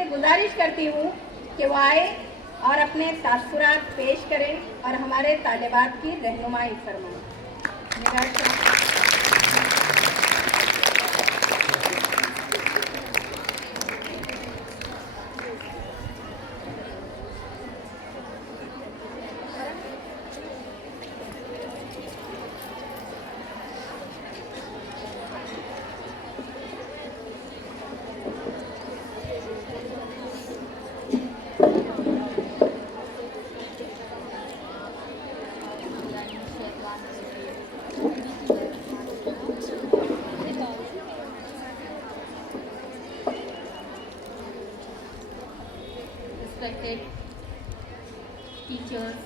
से गुजारिश करती हूँ कि वो आए और अपने तासुरात पेश करें और हमारे तालिबात की रहनुमाई फरमाएं। Respected teachers,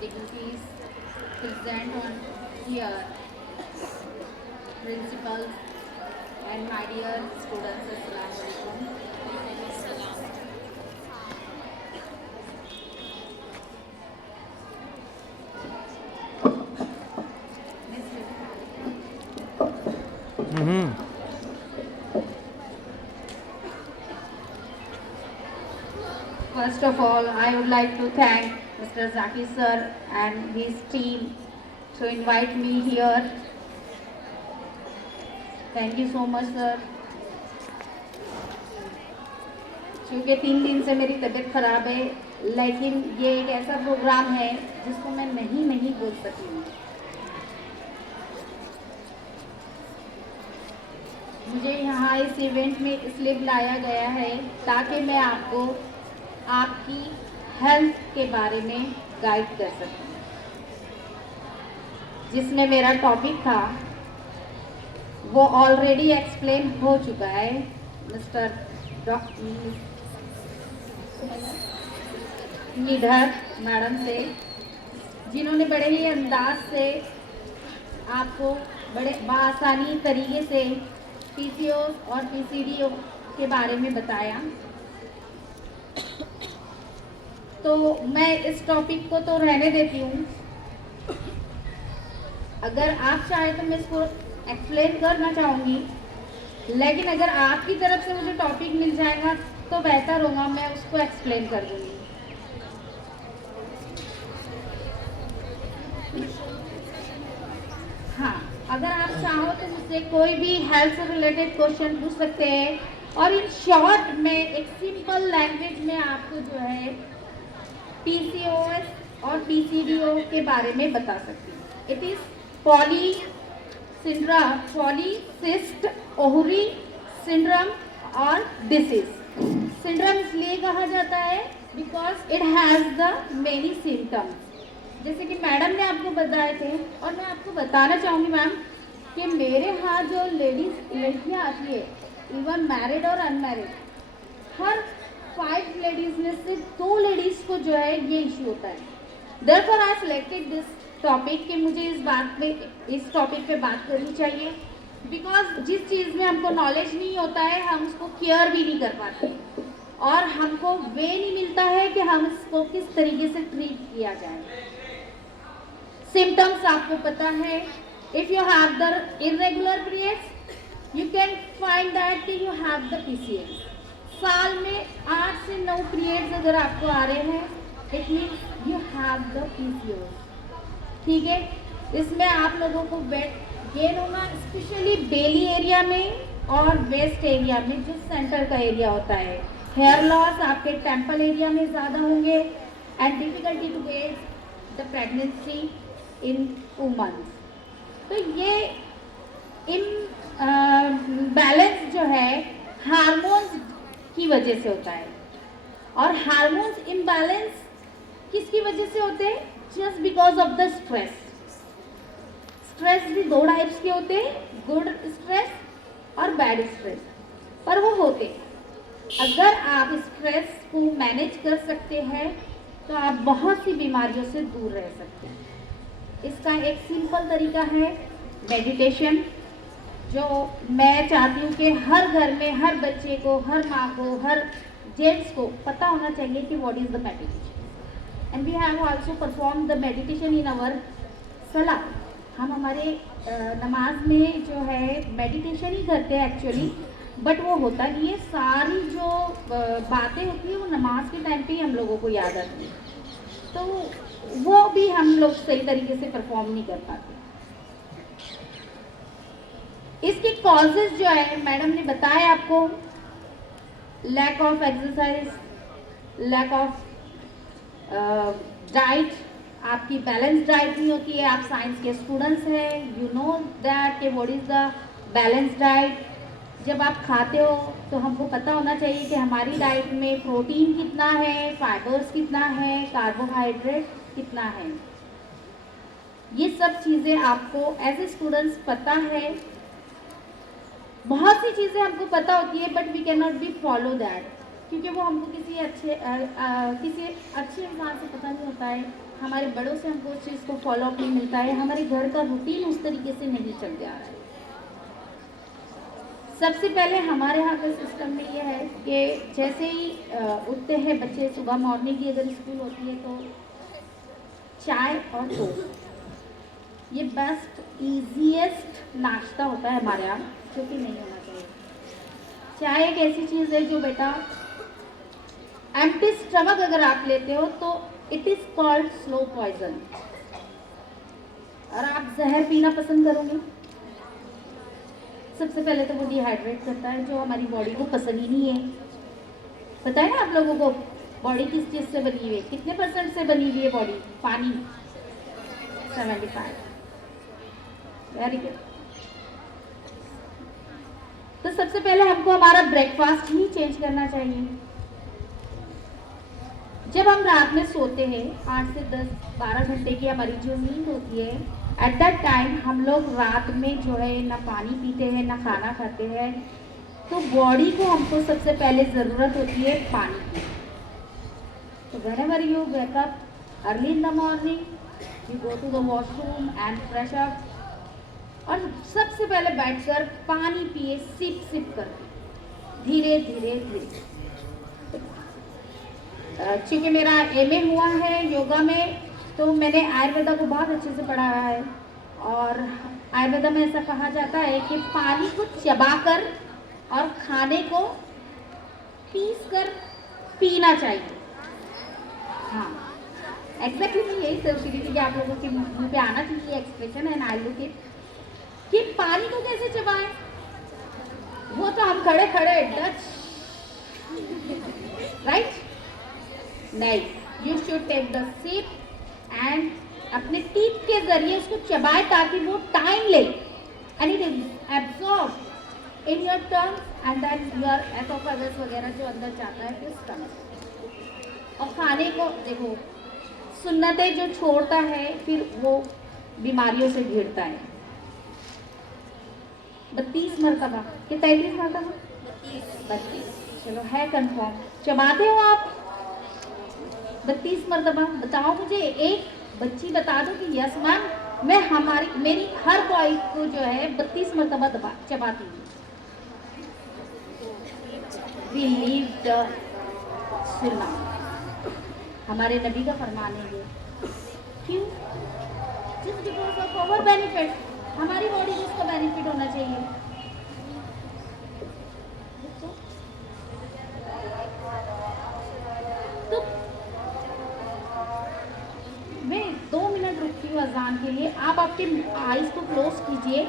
dignitaries present on here, principals, and my dear students, Assalamu alaikum. First of all, I would like to thank Mr. Zaki sir and his team to invite me here. Thank you so much, sir. क्योंकि 3 दिन से मेरी तबीयत खराब है, लेकिन ये एक ऐसा प्रोग्राम है जिसको मैं नहीं बोल सकी हूँ। मुझे यहाँ इस इवेंट में इसलिए बुलाया गया है ताकि मैं आपको आपकी हेल्थ के बारे में गाइड कर सकूं। जिसमें मेरा टॉपिक था वो ऑलरेडी एक्सप्लेन हो चुका है मिस्टर निधर मैडम से, जिन्होंने बड़े ही अंदाज से आपको बड़े आसानी तरीके से पीसीओ और पीसीडीओ के बारे में बताया। तो मैं इस टॉपिक को तो रहने देती हूँ। अगर आप चाहे तो मैं इसको एक्सप्लेन करना चाहूँगी, लेकिन अगर आपकी तरफ से मुझे टॉपिक मिल जाएगा तो बेहतर होगा, मैं उसको एक्सप्लेन कर दूँगी। हाँ, अगर आप चाहो तो मुझसे कोई भी हेल्थ से रिलेटेड क्वेश्चन पूछ सकते हैं और इन शॉर्ट में एक सिंपल लैंग्वेज में आपको जो है पीसीओएस और पीसीडीओ के बारे में बता सकती हूँ। इट इज पॉलीसिस्ट ओवरी सिंड्रोम और डिसीज। सिंड्रोम इसलिए कहा जाता है because it has the many symptoms, जैसे कि मैडम ने आपको बताए थे। और मैं आपको बताना चाहूँगी मैम कि मेरे यहाँ जो लड़कियाँ आती है, इवन मैरिड और अनमैरिड, हर 5 लेडीज में से 2 लेडीज को जो है ये इशू होता है। Therefore I selected this topic कि मुझे इस टॉपिक पे बात करनी चाहिए, बिकॉज जिस चीज़ में हमको नॉलेज नहीं होता है हम उसको केयर भी नहीं कर पाते और हमको वे नहीं मिलता है कि हम इसको किस तरीके से ट्रीट किया जाए। सिम्टम्स आपको पता है, if you have the irregular periods you can find that you have the PCOS. साल में 8 से 9 पीरियड्स अगर आपको आ रहे हैं, it means you have the PCOS. ठीक है, इसमें आप लोगों को वेट गेन होना, स्पेशली बेली एरिया में और वेस्ट एरिया में, जो सेंटर का एरिया होता है। हेयर लॉस आपके टेम्पल एरिया में ज़्यादा होंगे and difficulty to get the pregnancy in womens. तो ये बैलेंस जो है हार्मोन्स की वजह से होता है, और हार्मोन्स इम्बैलेंस किसकी वजह से होते हैं? Just because of the stress. Stress भी 2 टाइप्स के होते हैं, गुड स्ट्रेस और बैड स्ट्रेस, पर वो होते। अगर आप स्ट्रेस को मैनेज कर सकते हैं तो आप बहुत सी बीमारियों से दूर रह सकते हैं। इसका एक सिंपल तरीका है मेडिटेशन, जो मैं चाहती हूँ कि हर घर में, हर बच्चे को, हर माँ को, हर जेंट्स को पता होना चाहिए कि what is the meditation. And we have also perform the meditation in our सलाह। हम हमारे नमाज में जो है मेडिटेशन ही करते हैं एक्चुअली, बट वो होता नहीं है। सारी जो बातें होती है वो नमाज के टाइम पे ही हम लोगों को याद आती है, तो वो भी हम लोग सही तरीके से परफॉर्म नहीं कर पाते। इसके कॉजेज जो है मैडम ने बताया आपको, lack of exercise, lack of diet, आपकी बैलेंस डाइट नहीं होती है। आप साइंस के स्टूडेंट्स हैं, यू नो दैट कि what is the balance diet. जब आप खाते हो तो हमको पता होना चाहिए कि हमारी डाइट में प्रोटीन कितना है, फाइबर्स कितना है, कार्बोहाइड्रेट कितना है। ये सब चीज़ें आपको एज ए स्टूडेंट्स पता है। बहुत सी चीज़ें हमको पता होती है but we can not be follow that, क्योंकि वो हमको किसी अच्छे इंसान से पता नहीं होता है, हमारे बड़ों से हमको उस चीज़ को फॉलो अप नहीं मिलता है, हमारे घर का रूटीन उस तरीके से नहीं चल जा रहा है। सबसे पहले हमारे यहाँ का सिस्टम में ये है कि जैसे ही उठते हैं बच्चे, सुबह मॉर्निंग की अगर स्कूल होती है तो चाय और टोस्ट, ये बेस्ट ईजीएस्ट नाश्ता होता है हमारे यहाँ, जो कि नहीं होना चाहिए। चाय एक ऐसी चीज़ है जो बेटा एम्प्टी स्टमक अगर आप लेते हो तो it is called slow poison, और आप जहर पीना पसंद करोगे। सबसे पहले तो वो डिहाइड्रेट करता है, जो हमारी बॉडी को पसंद ही नहीं है। पता है ना आप लोगों को बॉडी किस चीज़ से बनी हुई है, कितने % से बनी हुई है बॉडी? पानी 75। Very good. तो सबसे पहले हमको हमारा ब्रेकफास्ट ही चेंज करना चाहिए। जब हम रात में सोते हैं 8 से 10-12 घंटे की हमारी जो नींद होती है, एट दैट टाइम हम लोग रात में जो है ना पानी पीते हैं ना खाना खाते हैं, तो बॉडी को हमको सबसे पहले ज़रूरत होती है पानी की। तो whenever you wake up early in the morning, you go to the washroom and fresh up, और सबसे पहले बैठकर पानी पिए, सिप सिप करके, धीरे धीरे धीरे। चूँकि मेरा MA हुआ है योगा में, तो मैंने आयुर्वेदा को बहुत अच्छे से पढ़ा है, और आयुर्वेदा में ऐसा कहा जाता है कि पानी को चबाकर और खाने को पीस कर पीना चाहिए। हाँ, एग्जैक्टली यही सोच रही थी कि आप लोगों के मुंह पे आना चाहिए expression and I look it, कि पानी को कैसे चबाएं। वो तो हम खड़े खड़े डच, राइट? नहीं, you should take the sip and अपने टीथ के जरिए उसको चबाए ताकि वो टाइम ले, and it absorb in your tongue and then your oesophagus वगैरह जो अंदर जाता है उस टंग। और खाने को देखो, सुन्नतें जो छोड़ता है फिर वो बीमारियों से घिरता है। 32 मरतबा कि 33 मरतबा? 32, चलो है कंफर्म। चबाते हो आप 32 मरतबा? बताओ मुझे, एक बच्ची बता दो कि यस मैम, मैं मेरी हर बॉय को जो है 32 मरतबा चबाती हूँ। वी लीव द सुन्ना, हमारे नबी का फरमान है ये। क्यों? Just because of our benefit, हमारी बॉडी को उसका बेनिफिट होना चाहिए। तो मैं 2 मिनट रुकती हूँ अजान के लिए, आप आपके आईज को क्लोज कीजिए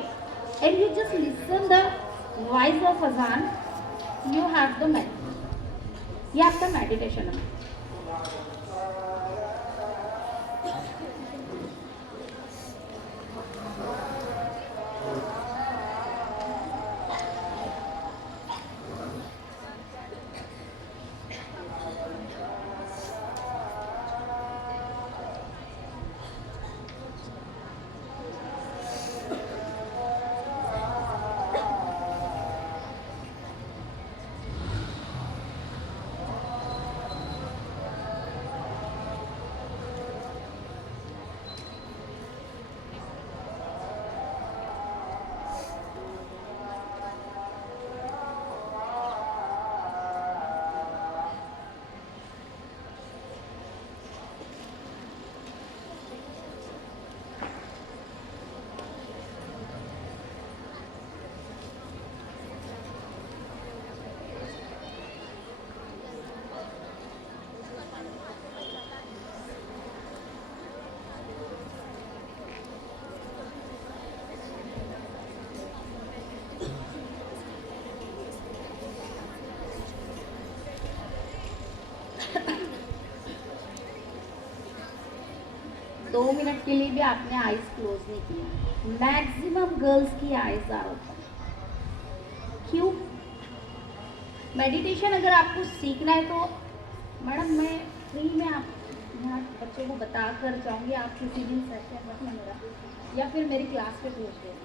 and you just listen the voice of अजान। यू हैव द ये आपका मेडिटेशन है। 2 मिनट के लिए भी आपने आईज क्लोज नहीं किया। मैक्सिमम गर्ल्स की आईज आर ओपन। क्यों? मेडिटेशन अगर आपको सीखना है तो मैडम मैं फ्री में आप यहाँ बच्चों को बता कर जाऊँगी, आप किसी दिन सेशन रखना मेरा, या फिर मेरी क्लास पे भेज दें।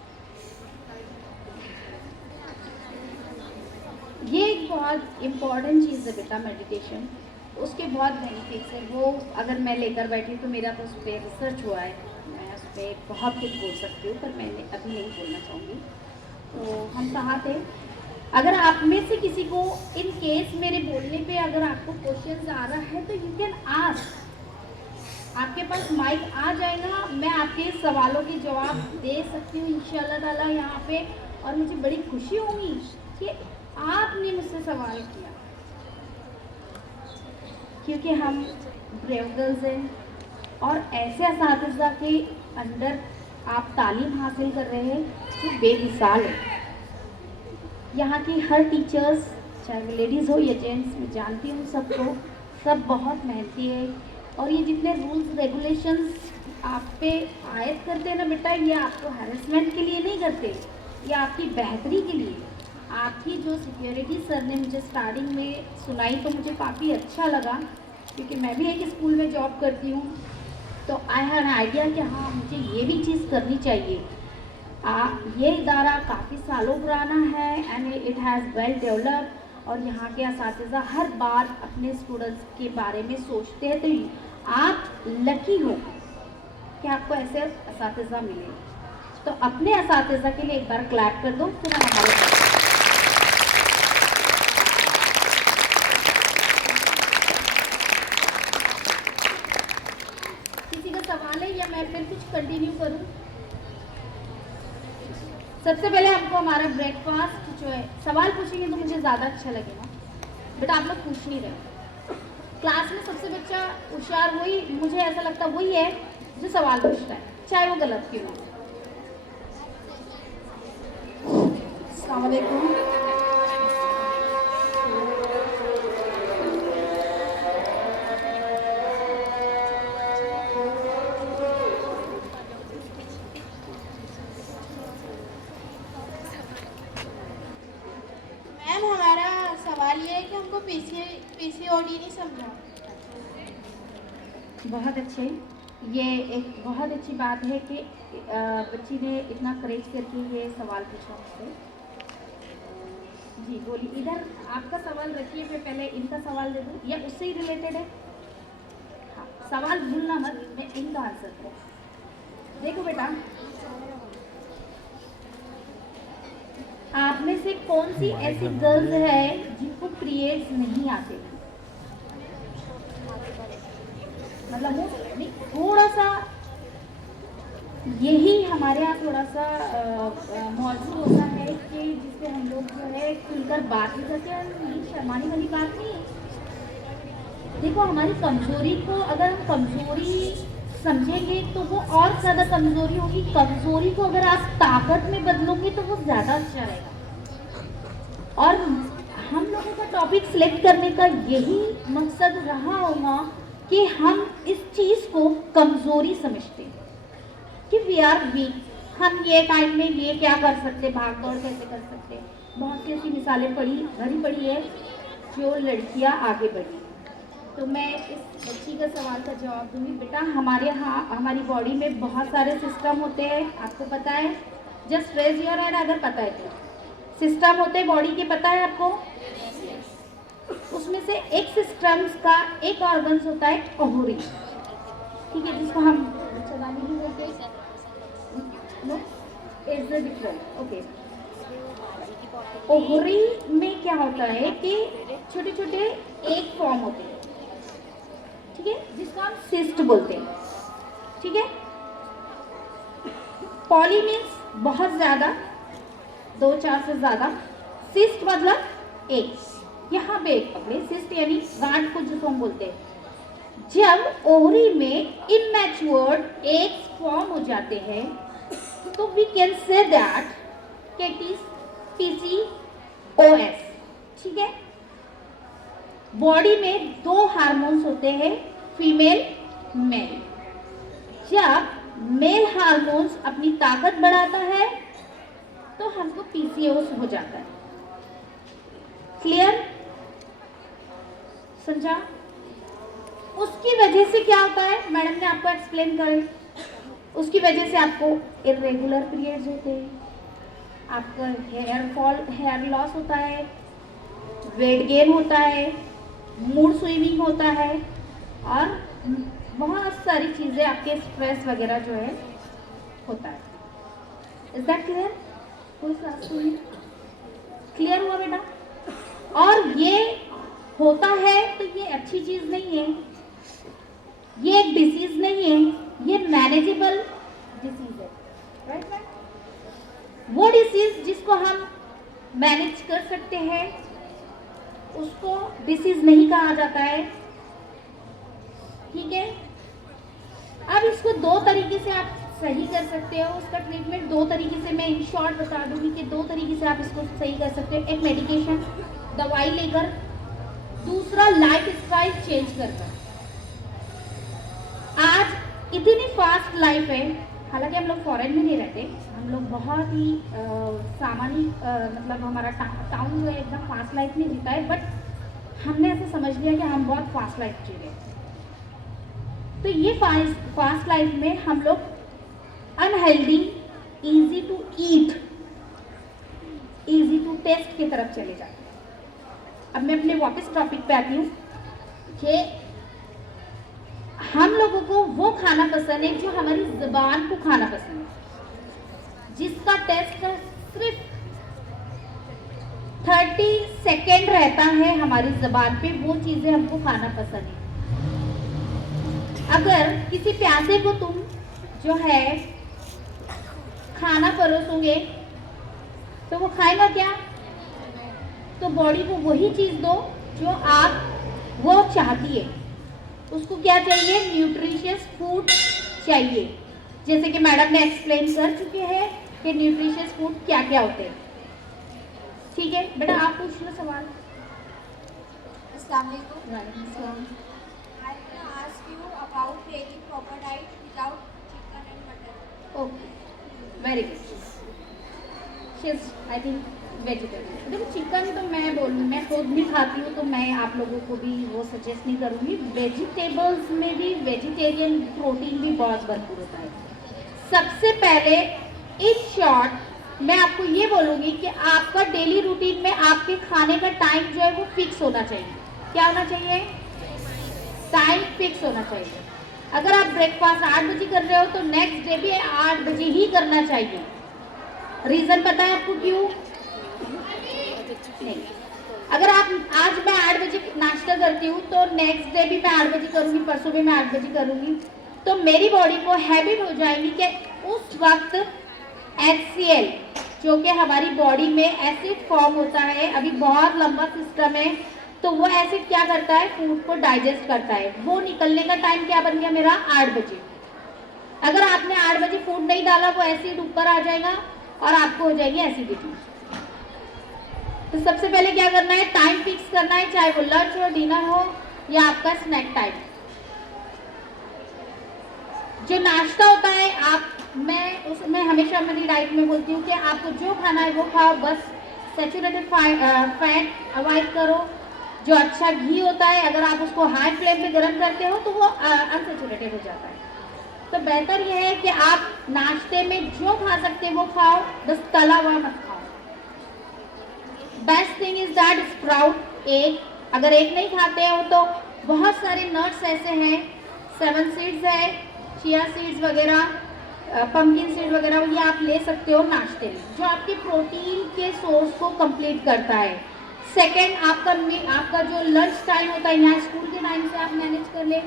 ये एक बहुत इम्पॉर्टेंट चीज़ है बेटा मेडिटेशन, उसके बहुत बेनिफिट्स हैं। वो अगर मैं लेकर बैठी तो मेरा तो उस पर रिसर्च हुआ है, मैं उस पर बहुत कुछ बोल सकती हूँ, पर मैं अभी नहीं बोलना चाहूँगी। तो हम कहाँ थे? अगर आप में से किसी को इन केस मेरे बोलने पे अगर आपको क्वेश्चंस आ रहा है तो यू कैन आस्क, आपके पास माइक आ जाएगा, मैं आपके सवालों के जवाब दे सकती हूँ इंशाल्लाह ताला यहाँ पे। और मुझे बड़ी खुशी होगी कि आपने मुझसे सवाल किया, क्योंकि हम ब्रेव गर्ल्स हैं और ऐसे असातिज़ा के अंडर आप तालीम हासिल कर रहे हैं जो बेमिसाल है। यहाँ की हर टीचर्स, चाहे वो लेडीज़ हो या जेंट्स, मैं जानती हूँ सबको, सब बहुत मेहनती है। और ये जितने रूल्स रेगुलेशंस आप पे आयद करते हैं ना बेटा, ये आपको हैरेसमेंट के लिए नहीं करते, ये आपकी बेहतरी के लिए। आपकी जो सिक्योरिटी सर ने मुझे स्टार्टिंग में सुनाई तो मुझे काफ़ी अच्छा लगा, क्योंकि मैं भी एक स्कूल में जॉब करती हूँ, तो आई हैव एन आइडिया कि हाँ मुझे ये भी चीज़ करनी चाहिए। ये इदारा काफ़ी सालों पुराना है and it has well developed, और यहाँ के असातिज़ा हर बार अपने स्टूडेंट्स के बारे में सोचते हैं। तो आप लकी हो कि आपको ऐसे असातिज़ा मिले। तो अपने असातिज़ा के लिए एक बार क्लैप कर दो, फिर हमारे किसी का सवाल है या मैं फिर कुछ कंटिन्यू करूँ? सबसे पहले हमको हमारा ब्रेकफास्ट जो है, सवाल पूछेंगे तो मुझे ज़्यादा अच्छा लगेगा। बेटा आप लोग पूछ नहीं रहे। क्लास में सबसे बच्चा होशियार वही, मुझे ऐसा लगता वही है जो सवाल पूछता है, चाहे वो गलत क्यों हो। अस्सलाम वालेकुम। सवाल ये है कि हमको पीसीओडी नहीं समझा। बहुत अच्छे, ये एक बहुत अच्छी बात है कि बच्ची ने इतना करेज करके ये सवाल पूछा मुझसे। जी बोलिए, इधर आपका सवाल रखिए, मैं पहले इनका सवाल दे दूँ या उससे ही रिलेटेड है? हाँ, सवाल भूलना मत, मैं इनका आंसर करूँ। देखो बेटा, आप में से कौन सी ऐसी गर्ल्स है जिनको पीरियड्स नहीं आते? मतलब थोड़ा सा यही हमारे यहाँ थोड़ा सा मौजूद होता है कि जिससे हम लोग जो है खुलकर बात भी करते हैं। नहीं, शर्माने वाली बात नहीं है। देखो, हमारी कमजोरी को अगर हम कमजोरी समझेंगे तो वो और ज़्यादा कमजोरी होगी। कमजोरी को अगर आप ताकत में बदलोगे तो वो ज़्यादा अच्छा रहेगा। और हम लोगों का टॉपिक सिलेक्ट करने का यही मकसद रहा होगा कि हम इस चीज़ को कमजोरी समझते हैं कि वी आर वीक, हम ये टाइम में ये क्या कर सकते, भाग दौड़ कैसे कर सकते। बहुत सी ऐसी मिसालें भरी पड़ी है जो लड़कियां आगे बढ़ी। तो मैं इस बच्ची का सवाल का जवाब दूंगी। बेटा, हमारे यहाँ हमारी बॉडी में बहुत सारे सिस्टम होते हैं, आपको पता है? जस्ट रेज योर हैंड अगर पता है तो। सिस्टम होते हैं बॉडी के, पता है आपको? उसमें से एक सिस्टम्स का एक ऑर्गन्स होता है ओवरी, ठीक है, जिसको हम चलानी भी बोलते हैं। No is the different. Okay, ovary में क्या होता है कि छोटे छोटे एक फॉर्म होते हैं, ठीक है, जिसको हम सिस्ट बोलते हैं, ठीक है। पॉली मीन्स बहुत ज्यादा, 2-4 से ज्यादा। सिस्ट मतलब एक, यहाँ पे एक पकड़े। सिस्ट यानी गांठ को जिसको हम बोलते हैं। जब ओवरी में इमैच्योर्ड एग्स फॉर्म हो जाते हैं तो we can say that it is PCOS, ठीक है। बॉडी में 2 हार्मोन्स होते हैं, फीमेल मेल। जब मेल हार्मोन्स अपनी ताकत बढ़ाता है तो हमको पीसीओएस हो जाता है। क्लियर? समझा? उसकी वजह से क्या होता है, मैडम ने आपको एक्सप्लेन करे। उसकी वजह से आपको इरेगुलर पीरियड्स होते हैं, आपका हेयर लॉस होता है, वेट गेन होता है, मूड स्विंगिंग होता है और बहुत सारी चीज़ें, आपके स्ट्रेस वगैरह जो है होता है। Is that clear? कोई क्लियर हुआ बेटा? और ये होता है तो ये अच्छी चीज़ नहीं है, ये एक डिसीज नहीं है, ये मैनेजेबल डिसीज है। राइट? वो डिसीज जिसको हम मैनेज कर सकते हैं उसको डिसीज नहीं कहा जाता है। ठीक है? अब इसको दो तरीके से आप सही कर सकते हो। उसका ट्रीटमेंट दो तरीके से मैं इन शॉर्ट बता दूंगी कि दो तरीके से आप इसको सही कर सकते हो। एक मेडिकेशन, दवाई लेकर, दूसरा लाइफ स्टाइल चेंज कर। आज इतनी फास्ट लाइफ है, हालांकि हम लोग फॉरेन में नहीं रहते, हम लोग बहुत ही सामान्य मतलब हमारा टाउन जो है एकदम फास्ट लाइफ में जीता है, बट हमने ऐसे समझ लिया कि हम बहुत फास्ट लाइफ जी रहे हैं। तो ये फास्ट लाइफ में हम लोग unhealthy, easy to eat, easy to taste की तरफ चले जाते हैं। अब मैं अपने वापस टॉपिक पे आती हूँ कि हम लोगों को वो खाना पसंद है जो हमारी जुबान को खाना पसंद है, जिसका टेस्ट सिर्फ 30 सेकेंड रहता है हमारी जुबान पे, वो चीज़ें हमको खाना पसंद है। अगर किसी प्यासे को तुम जो है खाना परोसोगे तो वो खाएगा क्या? तो बॉडी को वही चीज़ दो जो वो चाहती है। उसको क्या चाहिए? न्यूट्रिशियस फूड चाहिए। जैसे कि मैडम ने एक्सप्लेन कर चुके हैं कि न्यूट्रिशियस फूड क्या क्या होते हैं। ठीक है बेटा, आप पूछ लो सवाल। अस्सलाम वालेकुम। वालेकुम सलाम। I will ask you about daily proper diet without chicken and mutton. Okay, very good. I think vegetable. देखो चिकन तो मैं खुद भी खाती हूँ, तो मैं आप लोगों को भी वो सजेस्ट नहीं करूँगी। वेजिटेबल्स में भी वेजिटेरियन प्रोटीन भी बहुत भरपूर होता है। सबसे पहले इन शॉर्ट मैं आपको ये बोलूँगी कि आपका डेली रूटीन में आपके खाने का टाइम जो है वो फिक्स होना चाहिए। क्या होना चाहिए? टाइम फिक्स होना चाहिए। अगर आप ब्रेकफास्ट 8 बजे कर रहे हो तो नेक्स्ट डे भी 8 बजे ही करना चाहिए। रीज़न पता है आपको क्यों? नहीं, अगर आप आज मैं 8 बजे नाश्ता करती हूँ तो नेक्स्ट डे भी मैं 8 बजे करूँगी, परसों भी मैं 8 बजे करूँगी, तो मेरी बॉडी को हैबिट हो जाएगी कि उस वक्त HCl जो कि हमारी बॉडी में एसिड फॉर्म होता है, अभी बहुत लंबा सिस्टम है, तो वो एसिड क्या करता है? फूड को डाइजेस्ट करता है। वो निकलने का टाइम क्या बन गया मेरा? 8 बजे। अगर आपने 8 बजे फूड नहीं डाला, वो एसिड ऊपर आ जाएगा और आपको हो जाएगी एसिडिटी। तो सबसे पहले क्या करना है? टाइम फिक्स करना है, चाहे वो लंच हो, डिनर हो या आपका स्नैक टाइम। जो नाश्ता होता है मैं उसमें हमेशा मेरी डाइट में बोलती हूँ कि आपको जो खाना है वो खाओ, बस सैचुरेटेड फैट अवॉइड करो। जो अच्छा घी होता है, अगर आप उसको हाई फ्लेम पे गर्म करते हो तो वो अनसैचुरेटेड हो जाता है। तो बेहतर यह है कि आप नाश्ते में जो खा सकते हैं वो खाओ, बस तला हुआ मत खाओ। Best thing is that sprout egg. अगर एग नहीं खाते हो तो बहुत सारे नट्स ऐसे हैं, 7 सीड्स है, चिया सीड्स वगैरह, पम्पकिन सीड वगैरह, ये आप ले सकते हो नाश्ते में, जो आपके प्रोटीन के सोर्स को कंप्लीट करता है। सेकेंड, आपका जो लंच टाइम होता है, यहाँ स्कूल के टाइम से आप मैनेज कर ले,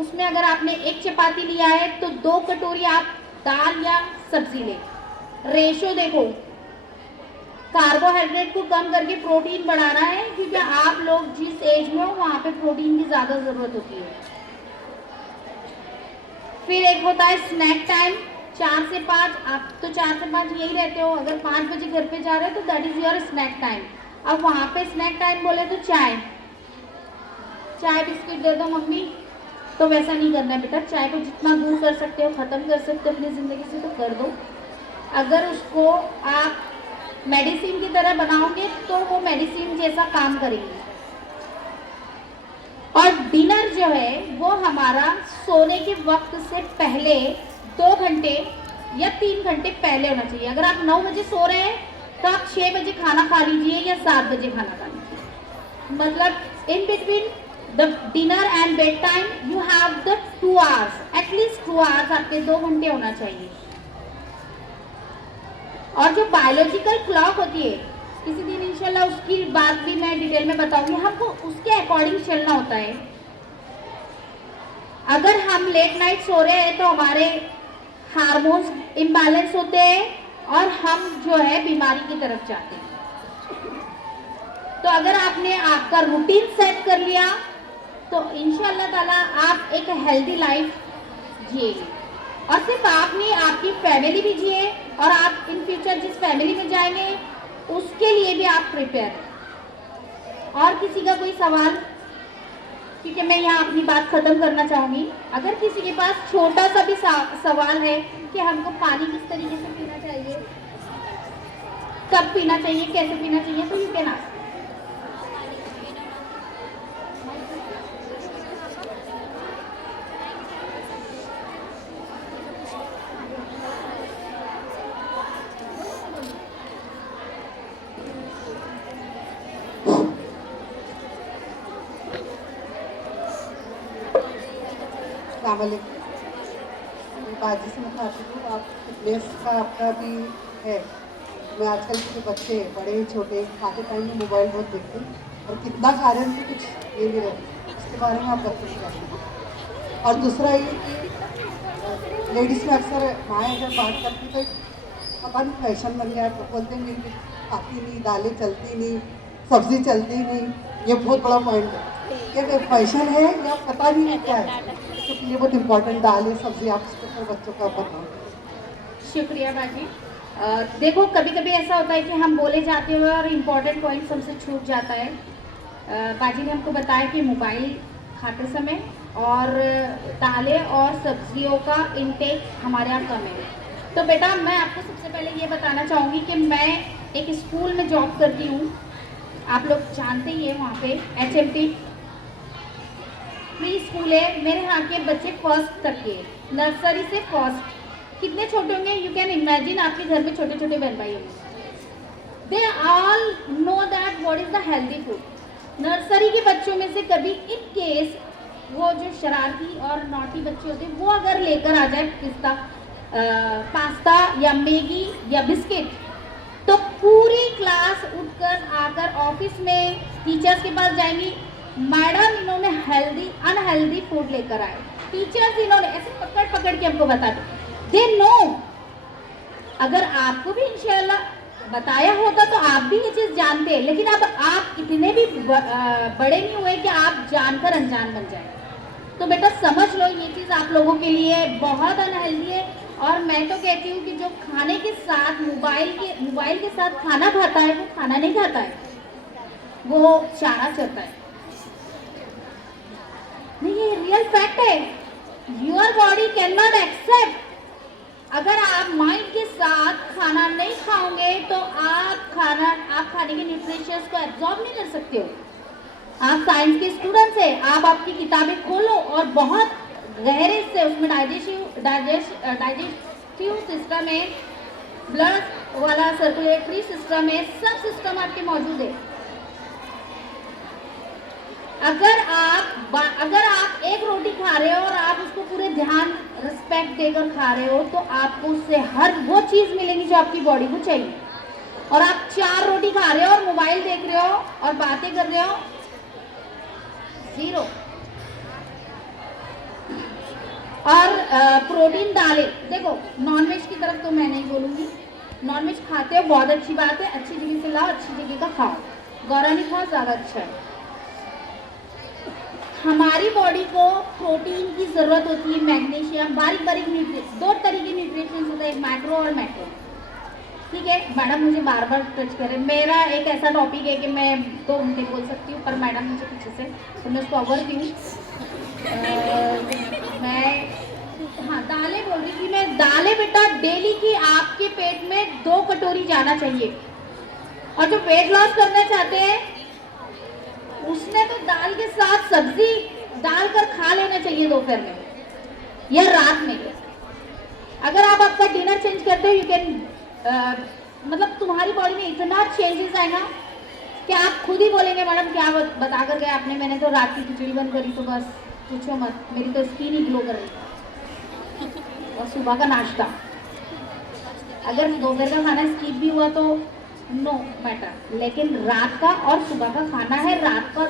उसमें अगर आपने 1 चपाती लिया है तो 2 कटोरी आप दाल या सब्जी ले। रेशो देखो, कार्बोहाइड्रेट को कम करके प्रोटीन बढ़ाना है, क्योंकि आप लोग जिस एज में हो वहाँ पे प्रोटीन की ज़्यादा ज़रूरत होती है। फिर एक होता है स्नैक टाइम, 4 से 5। आप तो 4 से 5 यही रहते हो, अगर 5 बजे घर पे जा रहे हो तो that is your snack time. अब वहाँ पे स्नैक टाइम बोले तो चाय बिस्किट दे दो मम्मी, तो वैसा नहीं करना है बेटा। चाय को जितना दूर कर सकते हो, ख़त्म कर सकते हो अपनी ज़िंदगी से, तो कर दो। अगर उसको आप मेडिसिन की तरह बनाओगे तो वो मेडिसिन जैसा काम करेगी। और डिनर जो है वो हमारा सोने के वक्त से पहले 2 घंटे या 3 घंटे पहले होना चाहिए। अगर आप 9 बजे सो रहे हैं तो आप 6 बजे खाना खा लीजिए या 7 बजे खाना खा लीजिए। मतलब in between the dinner and bed time you have the 2 hours, at least 2 hours आपके 2 घंटे होना चाहिए। और जो बायोलॉजिकल क्लॉक होती है, किसी दिन इंशाल्लाह उसकी बात भी मैं डिटेल में बताऊंगी, हमको उसके अकॉर्डिंग चलना होता है। अगर हम लेट नाइट सो रहे हैं तो हमारे हार्मोन्स इम्बैलेंस होते हैं और हम जो है बीमारी की तरफ जाते हैं। तो अगर आपने आपका रूटीन सेट कर लिया तो इंशाल्लाह ताला आप एक हेल्दी लाइफ जिएंगे। और सिर्फ आप नहीं, आपकी फैमिली भी जिए, और आप इन फ्यूचर जिस फैमिली में जाएंगे उसके लिए भी आप प्रिपेयर हैं। और किसी का कोई सवाल? क्योंकि मैं यहाँ अपनी बात ख़त्म करना चाहूँगी। अगर किसी के पास छोटा सा भी सवाल है कि हमको पानी किस तरीके से पीना चाहिए, कब पीना चाहिए, कैसे पीना चाहिए, तो यू कैन आस्क। बाजी से मैं खाती हूँ, आप फिटनेस का आपका भी है। मैं आजकल के जो बच्चे बड़े छोटे खाते टाइम में मोबाइल बहुत देखते हैं और कितना खा रहे हैं उनको कुछ ये नहीं रहता, उसके बारे में आप बच्चों को बताइए। और दूसरा ये कि लेडीज़ में अक्सर माएँ जब बात करती तो पता नहीं फैशन बन गया है, तो बोलते हैं कि खाती नहीं, दालें चलती नहीं, सब्जी चलती नहीं। ये बहुत बड़ा पॉइंट है कि फैशन है या पता नहीं है क्या है, तो ये बहुत इम्पोर्टेंट दालें सब्जी आप बच्चों का बताओ। शुक्रिया बाजी। देखो कभी कभी ऐसा होता है कि हम बोले जाते हैं और इम्पोर्टेंट पॉइंट हमसे छूट जाता है। बाजी ने हमको बताया कि मोबाइल खाते समय और दालें और सब्जियों का इंटेक हमारे यहाँ कम है। तो बेटा मैं आपको सबसे पहले ये बताना चाहूँगी कि मैं एक स्कूल में जॉब करती हूँ, आप लोग जानते ही हैं, वहाँ पे HMT प्री स्कूल है। मेरे यहाँ के बच्चे फर्स्ट तक के, नर्सरी से फर्स्ट। कितने छोटे होंगे? यू कैन इमेजिन आपके घर में छोटे छोटे बहन भाई होंगे। They all know that what is the healthy food. Nursery के बच्चों में से कभी इन केस वो जो शरारती और नॉटी बच्चे होते हैं वो अगर लेकर आ जाए पास्ता या मैगी या बिस्किट, तो पूरी क्लास उठकर आकर ऑफिस में टीचर्स के पास जाएंगी, मैडम इन्होंने हेल्दी अनहेल्दी फूड लेकर आए। टीचर्स इन्होंने ऐसे पकड़ पकड़ के हमको बताते, दे नो। अगर आपको भी इंशाल्लाह बताया होता तो आप भी ये चीज़ जानते हैं, लेकिन अब आप इतने भी बड़े नहीं हुए कि आप जानकर अनजान बन जाए। तो बेटा समझ लो ये चीज़ आप लोगों के लिए बहुत अनहेल्दी है। और मैं तो कहती हूँ कि जो खाने के साथ मोबाइल के साथ खाना खाता है वो खाना नहीं खाता है, वो चारा चरता है। नहीं, ये रियल फैक्ट है। Your body can not accept. अगर आप माइंड के साथ खाना नहीं खाओगे तो आप खाने के न्यूट्रिशंस को एब्जॉर्ब नहीं कर सकते हो। आप साइंस के स्टूडेंट्स हैं, आप आपकी किताबें खोलो और बहुत गहरे से उसमें डाइजेस्टिव सिस्टम है, ब्लड वाला सर्कुलेटरी सिस्टम है, सब सिस्टम आपके मौजूद है। अगर आप एक रोटी खा रहे हो और आप उसको पूरे ध्यान रिस्पेक्ट देकर खा रहे हो तो आपको उससे हर वो चीज़ मिलेगी जो आपकी बॉडी को चाहिए। और आप 4 रोटी खा रहे हो और मोबाइल देख रहे हो और बातें कर रहे हो, जीरो। और प्रोटीन दालें, देखो नॉनवेज की तरफ तो मैं नहीं बोलूँगी, नॉनवेज खाते हो बहुत अच्छी बात है, अच्छी जगह से लाओ, अच्छी जगह का खाओ, गौरा नहीं खाओ ज़्यादा अच्छा है। हमारी बॉडी को प्रोटीन की ज़रूरत होती है, मैग्नीशियम, बारीक बारीक न्यूट्रिएंट्स, 2 तरह के न्यूट्रिएंट्स होते हैं, मैक्रो और मैक्रो। ठीक है, मैडम मुझे बार बार टच करें, मेरा एक ऐसा टॉपिक है कि मैं 2 घंटे बोल सकती हूँ, पर मैडम मुझे पीछे से, तो मैं उसको अवर दूँ। मैं हाँ दालें बोल रही थी मैं। दालें बेटा डेली की आपके पेट में 2 कटोरी जाना चाहिए। और जो वेट लॉस करना चाहते हैं उसने तो दाल के साथ सब्जी डाल कर खा लेना चाहिए दोपहर में या रात में। अगर आप आपका डिनर चेंज करते हो यू कैन मतलब तुम्हारी बॉडी में इतना चेंजेस आएगा कि आप खुद ही बोलेंगे मैडम क्या बता कर गए आपने, मैंने तो रात की खिचड़ी बंद करी तो बस पूछो मत, मेरी तो स्किन ही ग्लो कर रही। और सुबह का नाश्ता अगर दोपहर का खाना स्किप भी हुआ तो नो मैटर, लेकिन रात का और सुबह का खाना है। रात का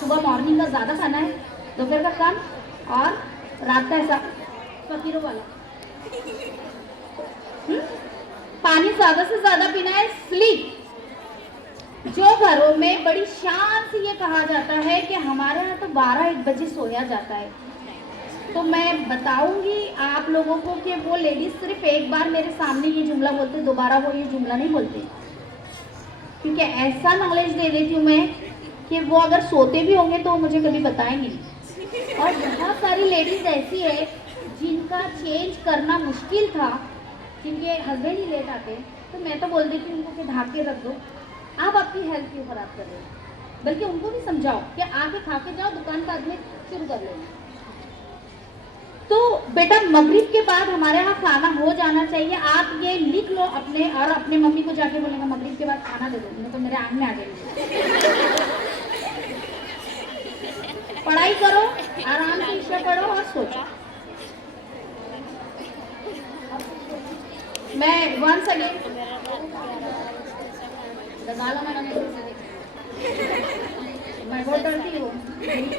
सुबह मॉर्निंग का ज़्यादा खाना है, दोपहर का कम और रात का ऐसा फकीरों वाला। पानी ज़्यादा से ज़्यादा पीना है। स्लीप, जो घरों में बड़ी शान से ये कहा जाता है कि हमारे यहाँ तो 12-1 बजे सोया जाता है, तो मैं बताऊंगी आप लोगों को कि वो लेडीज सिर्फ एक बार मेरे सामने ये जुमला बोलते, दोबारा वो ये जुमला नहीं बोलते। क्योंकि ऐसा नॉलेज दे देती हूँ मैं कि वो अगर सोते भी होंगे तो मुझे कभी बताएंगे नहीं। और बहुत सारी लेडीज ऐसी है जिनका चेंज करना मुश्किल था, जिनके हस्बैंड ही लेट आते, तो मैं तो बोल देती हूँ उनको कि ढाक के रख दो, आप आपकी हेल्थ क्यों खराब कर रहे हो। बल्कि उनको भी समझाओ कि आके खा के जाओ, दुकान बाद में शुरू कर लो। तो बेटा मगरिब के बाद हमारे यहाँ खाना हो जाना चाहिए। आप ये लिख लो अपने, और अपने मम्मी को जाके बोलेगा मगरिब के बाद खाना दे दो, नहीं तो मेरे आंख में आ जाएगी। पढ़ाई करो, आराम से ईशा पढ़ो और सोचो। मैं वंस अगेन मैं बहुत डरती हूँ,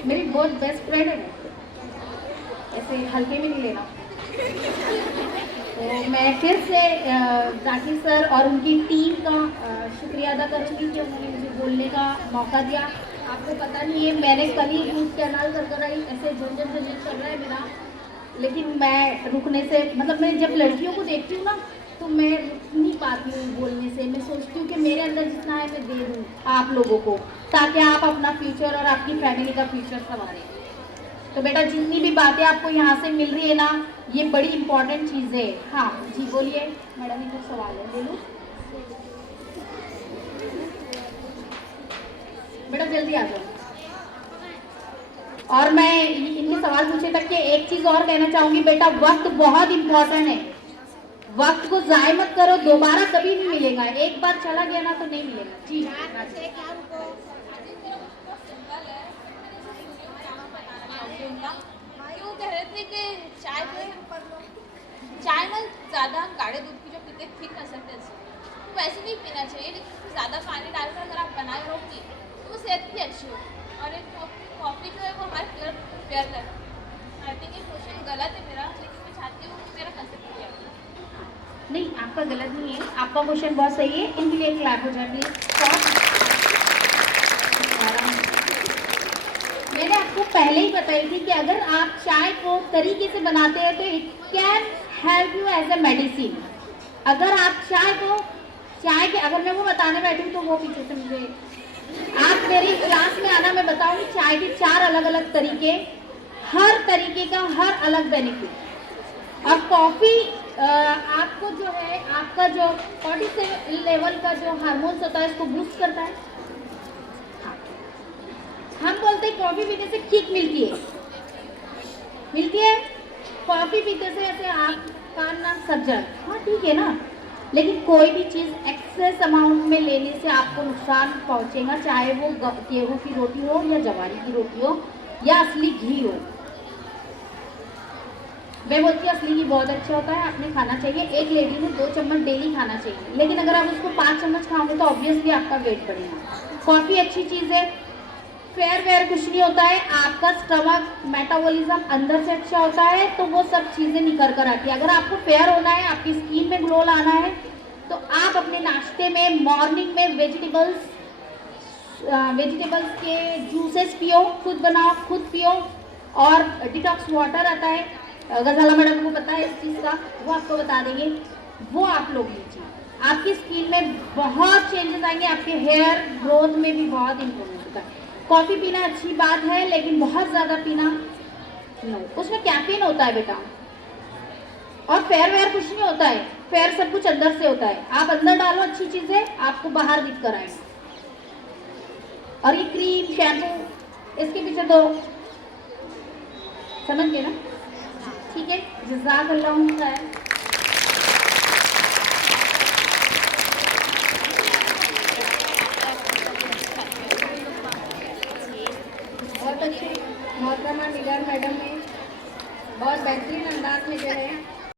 मेरी बहुत बेस्ट फ्रेंड है, ऐसे हल्के में नहीं लेना। तो मैं फिर से जाकिर सर और उनकी टीम का शुक्रिया अदा करूँगी कि उन्होंने मुझे बोलने का मौका दिया। आपको पता नहीं है मैंने कल ही न्यूज़ चैनल कर रही, ऐसे झंझट चल रहा है मेरा, लेकिन मैं रुकने से मतलब मैं जब लड़कियों को देखती हूँ ना तो मैं रुक नहीं पाती हूँ बोलने से। मैं सोचती हूँ कि मेरे अंदर जितना है मैं दे दूँ आप लोगों को, ताकि आप अपना फ्यूचर और आपकी फैमिली का फ्यूचर संवारें। तो बेटा जितनी भी बातें आपको यहाँ से मिल रही है ना, ये बड़ी इंपॉर्टेंट चीज़ है। हाँ जी बोलिए मैडम, ये कुछ सवाल है, ले लूँ बेटा, जल्दी आ जाओ। और मैं इनके सवाल पूछे तक के एक चीज़ और कहना चाहूँगी बेटा, वक्त बहुत इंपॉर्टेंट है, वक्त को ज़ाय मत करो, दोबारा कभी नहीं मिलेगा। एक बार चला गया ना तो नहीं मिलेगा। जी वो कह रहे थे कि चाय में ज़्यादा गाढ़े दूध की जो पीते ठीक कंसिस्टेंसी, तो वैसे नहीं पीना चाहिए, लेकिन उसमें ज़्यादा पानी डालकर अगर आप बनाए रहोगी तो वो सेहत की अच्छी होगी। और एक कॉफ़ी जो है वो हमारे फेयर कर, आई थिंक ये क्वेश्चन गलत है मेरा, लेकिन मैं चाहती हूँ कि मेरा कंसेप्ट क्लियर हो। नहीं, आपका गलत नहीं है, आपका क्वेश्चन बहुत सही है। इनके लिए क्लैप हो जाए प्लीज। मैंने आपको पहले ही बताई थी कि अगर आप चाय को तरीके से बनाते हैं तो it can help you as a medicine. अगर आप चाय के अगर मैं वो बताने बैठूँ तो वो पीछे से मुझे, आप मेरी क्लास में आना, मैं बताऊँगी चाय के 4 अलग अलग तरीके, हर तरीके का हर अलग बेनिफिट। और कॉफ़ी आपको जो है आपका जो कॉर्टिसोल लेवल का जो हार्मोन्स होता है उसको बूस्ट करता है। हम बोलते हैं कॉफ़ी पीने से किक मिलती है, कॉफ़ी पीते से ऐसे आप कान नाक सब जाए, हाँ ठीक है ना, लेकिन कोई भी चीज़ एक्सेस अमाउंट में लेने से आपको नुकसान पहुंचेगा, चाहे वो गेहूं की रोटी हो या जवारी की रोटी हो या असली घी हो। मैं बोलती हूँ असली घी बहुत अच्छा होता है, आपने खाना चाहिए। एक लेडी में 2 चम्मच डेली खाना चाहिए, लेकिन अगर आप उसको 5 चम्मच खाओगे तो ऑब्वियसली आपका वेट बढ़ेगा। कॉफ़ी अच्छी चीज़ है, फेयर कुछ नहीं होता है, आपका स्टमक मेटाबॉलिज्म अंदर से अच्छा होता है, तो वो सब चीज़ें निकल कर आती है। अगर आपको फेयर होना है, आपकी स्किन में ग्लो लाना है, तो आप अपने नाश्ते में मॉर्निंग में वेजिटेबल्स के जूसेस पियो, खुद बनाओ खुद पियो। और डिटॉक्स वाटर आता है, गजाला मैडम को पता है इस चीज़ का, वो आपको बता देंगे, वो आप लोग लीजिए, आपकी स्किन में बहुत चेंजेस आएंगे, आपके हेयर ग्रोथ में भी बहुत इम्प्रूवमेंट होता है। कॉफ़ी पीना अच्छी बात है, लेकिन बहुत ज़्यादा पीना नो, उसमें कैफीन होता है बेटा, और फेयर वेयर कुछ नहीं होता है, फेयर सब कुछ अंदर से होता है। आप अंदर डालो अच्छी चीजें, आपको बाहर दिख कर आएंगे। और ये क्रीम शैम्पू इसके पीछे तो समझ गए ना? ठीक है, जज़ाकल्लाह खैर।